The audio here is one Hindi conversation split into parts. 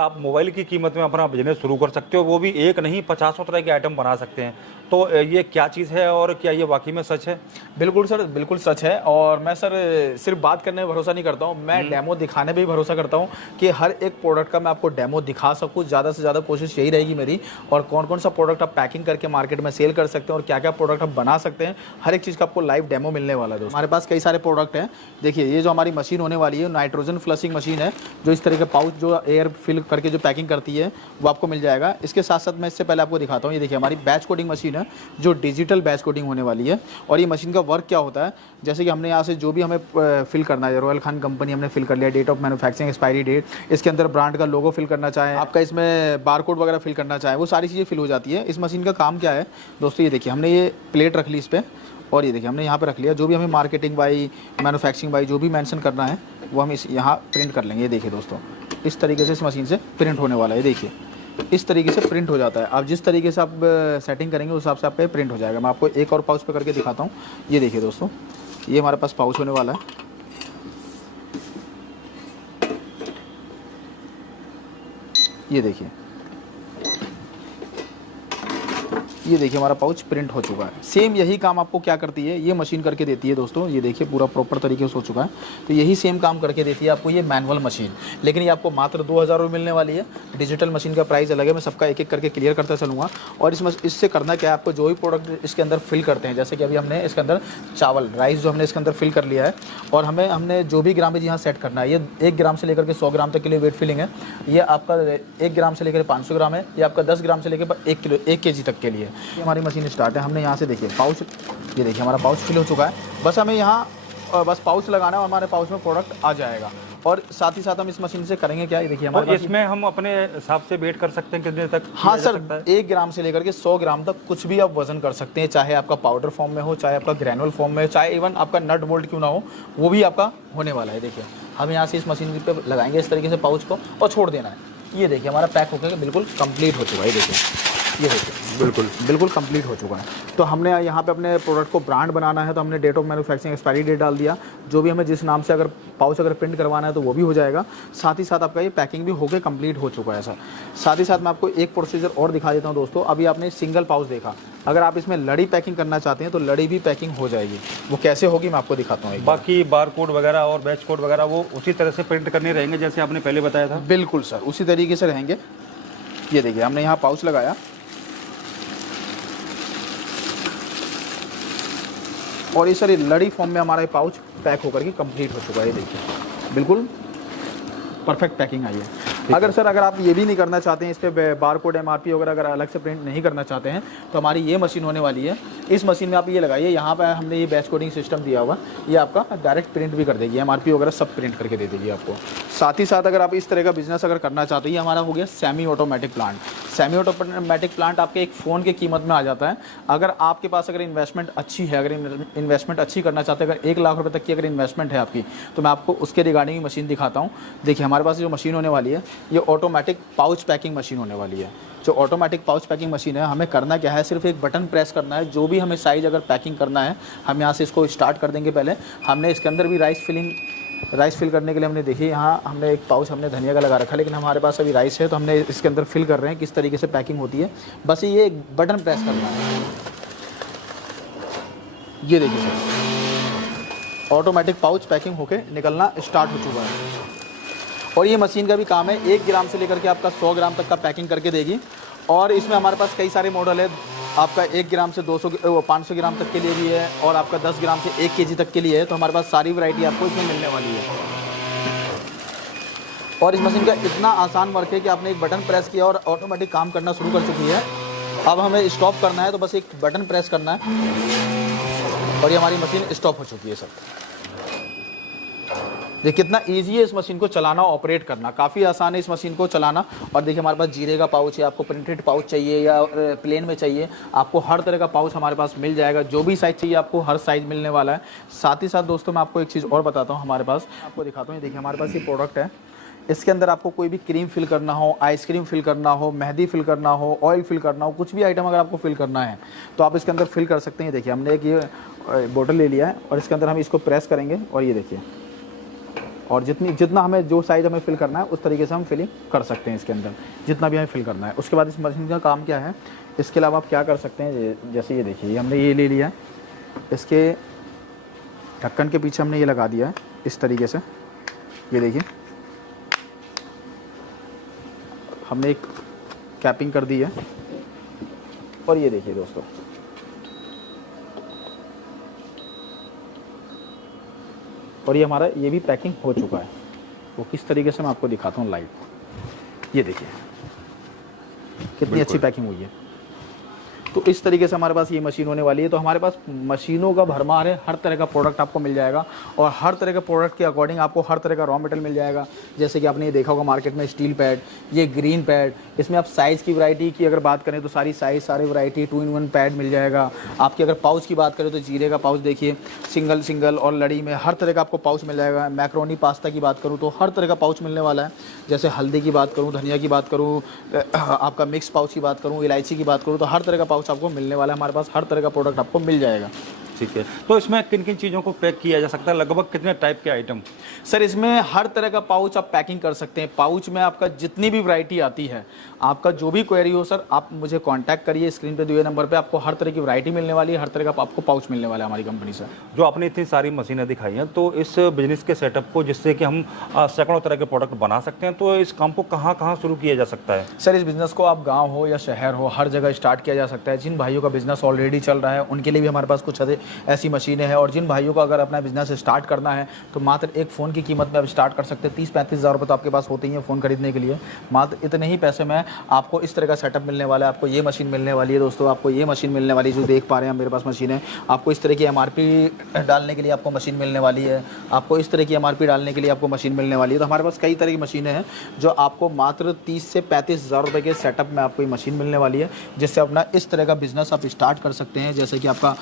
आप मोबाइल की कीमत में अपना बिजनेस शुरू कर सकते हो, वो भी एक नहीं 50 तरह के आइटम बना सकते हैं। तो ये क्या चीज़ है और क्या ये वाकई में सच है? बिल्कुल सर, बिल्कुल सच है। और मैं सर सिर्फ बात करने में भरोसा नहीं करता हूँ, मैं डेमो दिखाने पे भी भरोसा करता हूँ कि हर एक प्रोडक्ट का मैं आपको डेमो दिखा सकूँ। ज़्यादा से ज़्यादा कोशिश यही रहेगी मेरी। और कौन कौन सा प्रोडक्ट आप पैकिंग करके मार्केट में सेल कर सकते हैं और क्या क्या प्रोडक्ट आप बना सकते हैं, हर एक चीज़ का आपको लाइव डेमो मिलने वाला है दोस्तों। हमारे पास कई सारे प्रोडक्ट हैं। देखिए ये जो हमारी मशीन होने वाली है नाइट्रोजन फ्लशिंग मशीन है, जो इस तरह के पाउच जो एयर फिल करके जो पैकिंग करती है वो आपको मिल जाएगा। इसके साथ साथ मैं इससे पहले आपको दिखाता हूँ, ये देखिए हमारी बैच कोडिंग मशीन है जो डिजिटल बैच कोडिंग होने वाली है। और ये मशीन का वर्क क्या होता है, जैसे कि हमने यहाँ से जो भी हमें फिल करना है, रॉयल खान कंपनी हमने फिल कर लिया, date of manufacturing, expiry date, इसके अंदर ब्रांड का लोगो फिल करना चाहें, आपका इसमें बारकोड वगैरह फिल करना चाहें, वो सारी चीज़ें फिल हो जाती है। इस मशीन का काम क्या है दोस्तों, ये देखिए हमने ये प्लेट रख ली इस पर, और ये देखिए हमने यहाँ पे रख लिया। जो भी हमें मार्केटिंग बाई, मैन्युफैक्चरिंग बाई जो भी मेंशन करना है वो हम इस यहाँ प्रिंट कर लेंगे। ये देखिए दोस्तों, इस तरीके से इस मशीन से प्रिंट होने वाला है। देखिए इस तरीके से प्रिंट हो जाता है। आप जिस तरीके से आप सेटिंग करेंगे उस हिसाब से आपका प्रिंट हो जाएगा। मैं आपको एक और पाउच पे करके दिखाता हूँ। ये देखिए दोस्तों, ये हमारे पास पाउच होने वाला है। ये देखिए, ये देखिए हमारा पाउच प्रिंट हो चुका है। सेम यही काम आपको क्या करती है, ये मशीन करके देती है दोस्तों। ये देखिए पूरा प्रॉपर तरीके से हो चुका है। तो यही सेम काम करके देती है आपको ये मैनुअल मशीन, लेकिन ये आपको मात्र 2000 रुपये मिलने वाली है। डिजिटल मशीन का प्राइस अलग है, मैं सबका एक एक करके क्लियर करता चलूँगा। और इससे करना क्या है, आपको जो भी प्रोडक्ट इसके अंदर फिल करते हैं, जैसे कि अभी हमने इसके अंदर चावल राइस जो हमने इसके अंदर फिल कर लिया है, और हमने जो भी ग्रामेज यहाँ सेट करना है, ये 1 ग्राम से लेकर के 100 ग्राम तक के लिए वेट फिलिंग है। ये आपका 1 ग्राम से लेकर 500 ग्राम है, ये आपका 10 ग्राम से लेकर 1 kg तक के लिए। ये हमारी मशीन स्टार्ट है। हमने यहाँ से देखिए पाउच, ये देखिए हमारा पाउच फिल हो चुका है। बस हमें यहाँ बस पाउच लगाना है और हमारे पाउच में प्रोडक्ट आ जाएगा। और साथ ही साथ हम इस मशीन से करेंगे क्या, ये देखिए हमारे पास इसमें हम अपने हिसाब से वेट कर सकते हैं कितने तक? हाँ सर, 1 ग्राम से लेकर के 100 ग्राम तक कुछ भी आप वजन कर सकते हैं, चाहे आपका पाउडर फॉर्म में हो, चाहे आपका ग्रैनुअल फॉर्म में हो, चाहे इवन आपका नट बोल्ट क्यों ना हो, वो भी आपका होने वाला है। देखिए हम यहाँ से इस मशीन पे लगाएंगे इस तरीके से पाउच को और छोड़ देना है। ये देखिए हमारा पैक होकर बिल्कुल कंप्लीट हो चुका है। ये देखिए, ये देखिए बिल्कुल कंप्लीट हो चुका है। तो हमने यहाँ पे अपने प्रोडक्ट को ब्रांड बनाना है, तो हमने date of manufacturing, expiry date डाल दिया। जो भी हमें जिस नाम से अगर पाउच अगर प्रिंट करवाना है तो वो भी हो जाएगा। साथ ही साथ आपका ये पैकिंग भी होकर कंप्लीट हो चुका है सर। साथ ही साथ मैं आपको एक प्रोसीजर और दिखा देता हूँ दोस्तों। अभी आपने सिंगल पाउच देखा, अगर आप इसमें लड़ी पैकिंग करना चाहते हैं तो लड़ी भी पैकिंग हो जाएगी। वो कैसे होगी मैं आपको दिखाता हूँ। बाकी बार कोड वगैरह और बैच कोड वगैरह वो उसी तरह से प्रिंट करने रहेंगे जैसे आपने पहले बताया था? बिल्कुल सर, उसी तरीके से रहेंगे। ये देखिए हमने यहाँ पाउच लगाया और ये सर लड़ी फॉर्म में हमारा पाउच पैक होकर के कंप्लीट हो चुका है। ये देखिए बिल्कुल परफेक्ट पैकिंग आई है। अगर आप ये भी नहीं करना चाहते हैं, इस पर बार कोड MRP वगैरह अगर अलग से प्रिंट नहीं करना चाहते हैं, तो हमारी ये मशीन होने वाली है। इस मशीन में आप ये लगाइए, यहाँ पर हमने ये बैच कोडिंग सिस्टम दिया हुआ, ये आपका डायरेक्ट प्रिंट भी कर देगी, MRP वगैरह सब प्रिंट करके दे देगी आपको। साथ ही साथ अगर आप इस तरह का बिजनेस अगर करना चाहते हैं, ये हमारा हो गया semi automatic plant. Semi automatic plant आपके एक फ़ोन की कीमत में आ जाता है। अगर आपके पास अगर इन्वेस्टमेंट अच्छी है, अगर इन्वेस्टमेंट अच्छी करना चाहते हैं, अगर 1 लाख रुपये तक की अगर इन्वेस्टमेंट है आपकी, तो मैं आपको उसके रिगार्डिंग मशीन दिखाता हूँ। देखिए हमारे पास जो मशीन होने वाली है, ये ऑटोमेटिक पाउच पैकिंग मशीन होने वाली है। जो ऑटोमेटिक पाउच पैकिंग मशीन है, हमें करना क्या है, सिर्फ एक बटन प्रेस करना है। जो भी हमें साइज़ अगर पैकिंग करना है, हम यहाँ से इसको स्टार्ट कर देंगे। पहले हमने इसके अंदर भी राइस फिल करने के लिए हमने देखिए यहाँ हमने एक पाउच हमने धनिया का लगा रखा है, लेकिन हमारे पास अभी राइस है तो हमने इसके अंदर फिल कर रहे हैं किस तरीके से पैकिंग होती है। बस ये एक बटन प्रेस करना है। ये देखिए सर, ऑटोमेटिक पाउच पैकिंग होके निकलना स्टार्ट हो चुका है। और ये मशीन का भी काम है, 1 ग्राम से लेकर के आपका 100 ग्राम तक का पैकिंग करके देगी। और इसमें हमारे पास कई सारे मॉडल है, आपका 1 ग्राम से 500 ग्राम तक के लिए भी है, और आपका 10 ग्राम से 1 kg तक के लिए है। तो हमारे पास सारी वैरायटी आपको इसमें मिलने वाली है। और इस मशीन का इतना आसान वर्क है कि आपने एक बटन प्रेस किया और ऑटोमेटिक काम करना शुरू कर चुकी है। अब हमें स्टॉप करना है तो बस एक बटन प्रेस करना है और ये हमारी मशीन स्टॉप हो चुकी है सर। देखिए कितना इजी है इस मशीन को चलाना, ऑपरेट करना काफ़ी आसान है इस मशीन को चलाना। और देखिए हमारे पास जीरे का पाउच है, आपको प्रिंटेड पाउच चाहिए या प्लेन में चाहिए, आपको हर तरह का पाउच हमारे पास मिल जाएगा। जो भी साइज़ चाहिए आपको हर साइज़ मिलने वाला है। साथ ही साथ दोस्तों मैं आपको एक चीज़ और बताता हूँ, हमारे पास आपको दिखाता हूँ। देखिए हमारे पास ये प्रोडक्ट है, इसके अंदर आपको कोई भी क्रीम फिल करना हो, आइसक्रीम फिल करना हो, मेहंदी फिल करना हो, ऑयल फिल करना हो, कुछ भी आइटम अगर आपको फिल करना है तो आप इसके अंदर फिल कर सकते हैं। देखिए हमने एक ये बोतल ले लिया है और इसके अंदर हम इसको प्रेस करेंगे और ये देखिए और जितना हमें जो साइज़ हमें फिल करना है उस तरीके से हम फिलिंग कर सकते हैं इसके अंदर, जितना भी हमें फिल करना है। उसके बाद इस मशीन का काम क्या है, इसके अलावा आप क्या कर सकते हैं, जैसे ये देखिए हमने ये ले लिया है, इसके ढक्कन के पीछे हमने ये लगा दिया है इस तरीके से, ये देखिए हमने एक कैपिंग कर दी है। और ये देखिए दोस्तों, और ये हमारा ये भी पैकिंग हो चुका है। वो किस तरीके से मैं आपको दिखाता हूँ लाइव, ये देखिए कितनी अच्छी पैकिंग हुई है। तो इस तरीके से हमारे पास ये मशीन होने वाली है। तो हमारे पास मशीनों का भरमार है, हर तरह का प्रोडक्ट आपको मिल जाएगा और हर तरह के प्रोडक्ट के अकॉर्डिंग आपको हर तरह का रॉ मटेरियल मिल जाएगा। जैसे कि आपने ये देखा होगा मार्केट में स्टील पैड, ये ग्रीन पैड, इसमें आप साइज़ की वैरायटी की अगर बात करें तो सारी साइज़ सारी वैरायटी 2-in-1 पैड मिल जाएगा। आपकी अगर पाउच की बात करें तो जीरे का पाउच देखिए, सिंगल और लड़ी में हर तरह का आपको पाउच मिल जाएगा। मैक्रोनी पास्ता की बात करूँ तो हर तरह का पाउच मिलने वाला है। जैसे हल्दी की बात करूँ, धनिया की बात करूँ, आपका मिक्स पाउच की बात करूँ, इलायची की बात करूँ, तो हर तरह का पाउच आपको मिलने वाला है। हमारे पास हर तरह का प्रोडक्ट आपको मिल जाएगा। ठीक है, तो इसमें किन किन चीज़ों को पैक किया जा सकता है, लगभग कितने टाइप के आइटम? सर इसमें हर तरह का पाउच आप पैकिंग कर सकते हैं। पाउच में आपका जितनी भी वैरायटी आती है, आपका जो भी क्वेरी हो सर आप मुझे कांटेक्ट करिए, स्क्रीन पे दिए नंबर पे आपको हर तरह की वैरायटी मिलने वाली है, हर तरह का आपको पाउच मिलने वाला है हमारी कंपनी से। जो आपने इतनी सारी मशीनें दिखाई हैं, तो इस बिजनेस के सेटअप को जिससे कि हम सैकड़ों तरह के प्रोडक्ट बना सकते हैं, तो इस काम को कहाँ कहाँ शुरू किया जा सकता है? सर इस बिज़नेस को आप गांव हो या शहर हो, हर जगह स्टार्ट किया जा सकता है। जिन भाइयों का बिज़नेस ऑलरेडी चल रहा है उनके लिए भी हमारे पास कुछ ऐसी मशीनें हैं, और जिन भाइयों को अगर अपना बिज़नेस स्टार्ट करना है तो मात्र एक फ़ोन की कीमत में आप स्टार्ट कर सकते हैं। 30-35 हज़ार रुपये तो आपके पास होते ही हैं फ़ोन खरीदने के लिए। मात्र इतने ही पैसे में आपको इस तरह का सेटअप मिलने वाला है। आपको ये मशीन मिलने वाली है दोस्तों, आपको ये मशीन मिलने वाली है जो देख पा रहे हैं मेरे पास मशीन है। आपको इस तरह की MRP डालने के लिए आपको मशीन मिलने वाली है। आपको इस तरह की MRP डालने के लिए आपको मशीन मिलने वाली है। तो हमारे पास कई तरह की मशीनें हैं जो आपको मात्र 30 से 35 हज़ार रुपये के सेटअप में आपको ये मशीन मिलने वाली है, जिससे अपना इस तरह का बिज़नेस आप स्टार्ट कर सकते हैं। जैसे कि आपका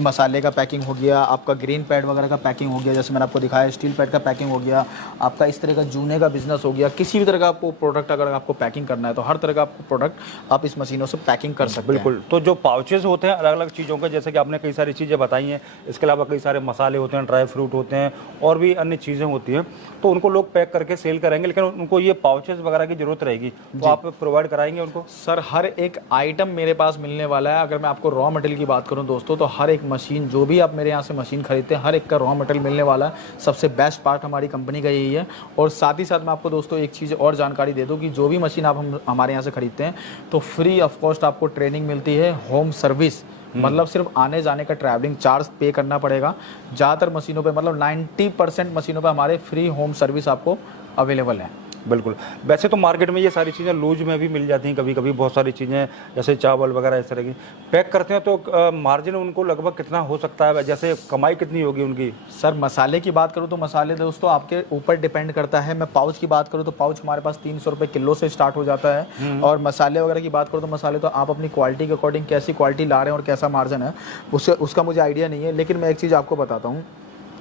मसाले का पैकिंग हो गया, आपका ग्रीन पैड वगैरह का पैकिंग हो गया, जैसे मैंने आपको दिखाया स्टील पैड का पैकिंग हो गया, आपका इस तरह का जूने का बिजनेस हो गया। किसी भी तरह का आपको प्रोडक्ट अगर आपको पैकिंग करना है तो हर तरह का आपको प्रोडक्ट आप इस मशीनों से पैकिंग कर सकते हैं। बिल्कुल। तो जो पाउचेज होते हैं अलग अलग चीज़ों के, जैसे कि आपने कई सारी चीज़ें बताई हैं, इसके अलावा कई सारे मसाले होते हैं, ड्राई फ्रूट होते हैं और भी अन्य चीज़ें होती हैं, तो उनको लोग पैक करके सेल करेंगे, लेकिन उनको ये पाउचेज वगैरह की जरूरत रहेगी, तो आप प्रोवाइड कराएंगे उनको? सर हर एक आइटम मेरे पास मिलने वाला है। अगर मैं आपको रॉ मटेरियल की बात करूं दोस्तों, तो हर एक मशीन जो भी आप मेरे यहाँ से मशीन खरीदते हैं हर एक का रॉ मटेरियल मिलने वाला है। सबसे बेस्ट पार्ट हमारी कंपनी का यही है। और साथ ही साथ मैं आपको दोस्तों एक चीज़ और जानकारी दे दूं कि जो भी मशीन आप हमारे यहाँ से खरीदते हैं तो फ्री ऑफ कॉस्ट आपको ट्रेनिंग मिलती है, होम सर्विस, मतलब सिर्फ आने जाने का ट्रैवलिंग चार्ज पे करना पड़ेगा। ज़्यादातर मशीनों पे मतलब 90% मशीनों पे हमारे फ्री होम सर्विस आपको अवेलेबल है। बिल्कुल। वैसे तो मार्केट में ये सारी चीज़ें लूज में भी मिल जाती हैं, कभी कभी बहुत सारी चीज़ें जैसे चावल वगैरह इस तरह की पैक करते हैं, तो मार्जिन उनको लगभग कितना हो सकता है, जैसे कमाई कितनी होगी उनकी? सर मसाले की बात करूँ तो मसाले दोस्तों आपके ऊपर डिपेंड करता है। मैं पाउच की बात करूँ तो पाउच हमारे पास 300 रुपये किलो से स्टार्ट हो जाता है। और मसाले वगैरह की बात करूँ तो मसाले तो आप अपनी क्वालिटी के अकॉर्डिंग कैसी क्वालिटी ला रहे हैं और कैसा मार्जिन है उसका मुझे आइडिया नहीं है। लेकिन मैं एक चीज़ आपको बताता हूँ,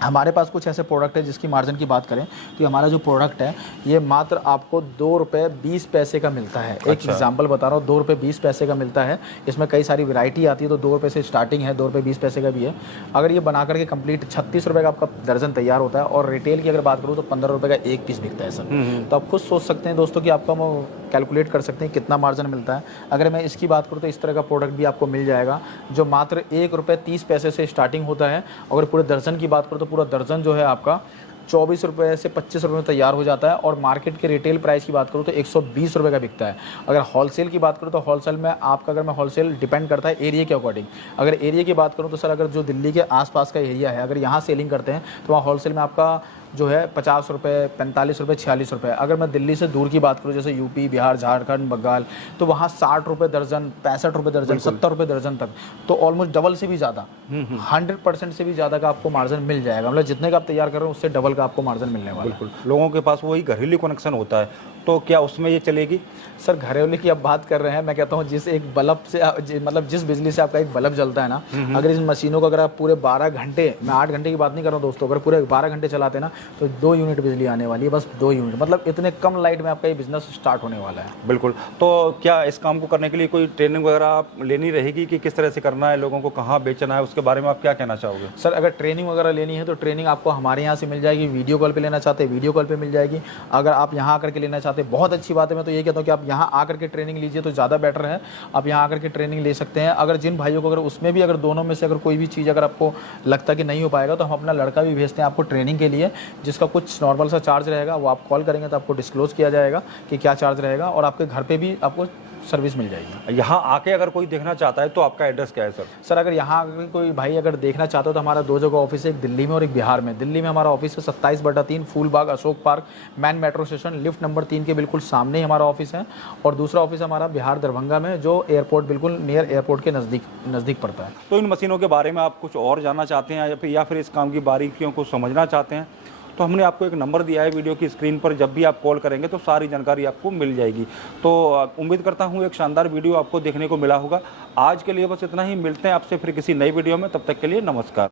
हमारे पास कुछ ऐसे प्रोडक्ट है जिसकी मार्जिन की बात करें तो हमारा जो प्रोडक्ट है ये मात्र आपको 2 रुपये 20 पैसे का मिलता है। एक एग्जांपल बता रहा हूँ, 2 रुपये 20 पैसे का मिलता है। इसमें कई सारी वैरायटी आती है, तो 2 रुपये से स्टार्टिंग है, 2 रुपये 20 पैसे का भी है। अगर ये बना करके कंप्लीट 36 रुपये का आपका दर्जन तैयार होता है। और रिटेल की अगर बात करूँ तो 15 रुपये का एक पीस बिकता है सर। तो आप खुद सोच सकते हैं दोस्तों कि आपका कैलकुलेट कर सकते हैं कितना मार्जिन मिलता है। अगर मैं इसकी बात करूँ तो इस तरह का प्रोडक्ट भी आपको मिल जाएगा जो मात्र 1 रुपये 30 पैसे से स्टार्टिंग होता है। अगर पूरे दर्जन की बात करूँ तो पूरा दर्जन जो है आपका 24 रुपये से 25 रुपये में तैयार हो जाता है। और मार्केट के रिटेल प्राइस की बात करूँ तो 120 रुपये का बिकता है। अगर होलसेल की बात करूँ तो होलसेल में आपका, अगर मैं होलसेल डिपेंड करता है एरिया के अकॉर्डिंग। अगर एरिया की बात करूँ तो सर अगर जो दिल्ली के आसपास का एरिया है, अगर यहाँ सेलिंग करते हैं तो वहाँ होलसेल में आपका जो है 50 रुपये, 45 रुपये, 46 रुपये। अगर मैं दिल्ली से दूर की बात करूँ जैसे यूपी, बिहार, झारखंड, बंगाल, तो वहाँ 60 रुपये दर्जन, 65 रुपये दर्जन, 70 रुपये दर्जन तक, तो ऑलमोस्ट डबल से भी ज़्यादा, 100% से भी ज़्यादा का आपको मार्जिन मिल जाएगा। मतलब जितने का आप तैयार कर रहे हो उससे डबल का आपको मार्जिन मिलने वाला है। बिल्कुल। लोगों के पास वही घरेलू कनेक्शन होता है तो क्या उसमें ये चलेगी? सर घरेलू की आप बात कर रहे हैं, मैं कहता हूँ जिस एक बल्ब से मतलब जिस बिजली से आपका एक बल्ब जलता है ना, अगर इस मशीनों को अगर आप पूरे 12 घंटे, मैं 8 घंटे की बात नहीं कर रहा हूँ दोस्तों, अगर पूरे 12 घंटे चलाते हैं ना तो 2 यूनिट बिजली आने वाली है, बस 2 यूनिट, मतलब इतने कम लाइट में आपका ये बिजनेस स्टार्ट होने वाला है। बिल्कुल। तो क्या इस काम को करने के लिए कोई ट्रेनिंग वगैरह आप लेनी रहेगी कि किस तरह से करना है, लोगों को कहाँ बेचना है, उसके बारे में आप क्या कहना चाहोगे? सर अगर ट्रेनिंग वगैरह लेनी है तो ट्रेनिंग आपको हमारे यहाँ से मिल जाएगी, वीडियो कॉल पे लेना चाहते हैं वीडियो कॉल पे मिल जाएगी। अगर आप यहाँ आकर के लेना चाहते हैं, बहुत अच्छी बात है, मैं तो ये कहता हूँ कि आप यहाँ आकर के ट्रेनिंग लीजिए तो ज़्यादा बेटर है, आप यहाँ आकर के ट्रेनिंग ले सकते हैं। अगर जिन भाइयों को अगर उसमें भी अगर दोनों में से अगर कोई भी चीज़ अगर आपको लगता है कि नहीं हो पाएगा तो हम अपना लड़का भी भेजते हैं आपको ट्रेनिंग के लिए, जिसका कुछ नॉर्मल सा चार्ज रहेगा, वो आप कॉल करेंगे तो आपको डिस्क्लोज किया जाएगा कि क्या चार्ज रहेगा, और आपके घर पे भी आपको सर्विस मिल जाएगी। यहाँ आके अगर कोई देखना चाहता है तो आपका एड्रेस क्या है सर? सर अगर यहाँ कोई भाई अगर देखना चाहते हो तो हमारा 2 जगह ऑफिस है, एक दिल्ली में और एक बिहार में। दिल्ली में हमारा ऑफिस है 27/3 Phoolbagh Ashok park man metro station lift number 3 के बिल्कुल सामने ही हमारा ऑफिस है, और दूसरा ऑफिस हमारा बिहार दरभंगा में, जो एयरपोर्ट बिल्कुल नियर एयरपोर्ट के नज़दीक पड़ता है। तो इन मशीनों के बारे में आप कुछ और जानना चाहते हैं या फिर इस काम की बारीकियों को समझना चाहते हैं तो हमने आपको एक नंबर दिया है वीडियो की स्क्रीन पर, जब भी आप कॉल करेंगे तो सारी जानकारी आपको मिल जाएगी। तो उम्मीद करता हूँ एक शानदार वीडियो आपको देखने को मिला होगा। आज के लिए बस इतना ही, मिलते हैं आपसे फिर किसी नई वीडियो में, तब तक के लिए नमस्कार।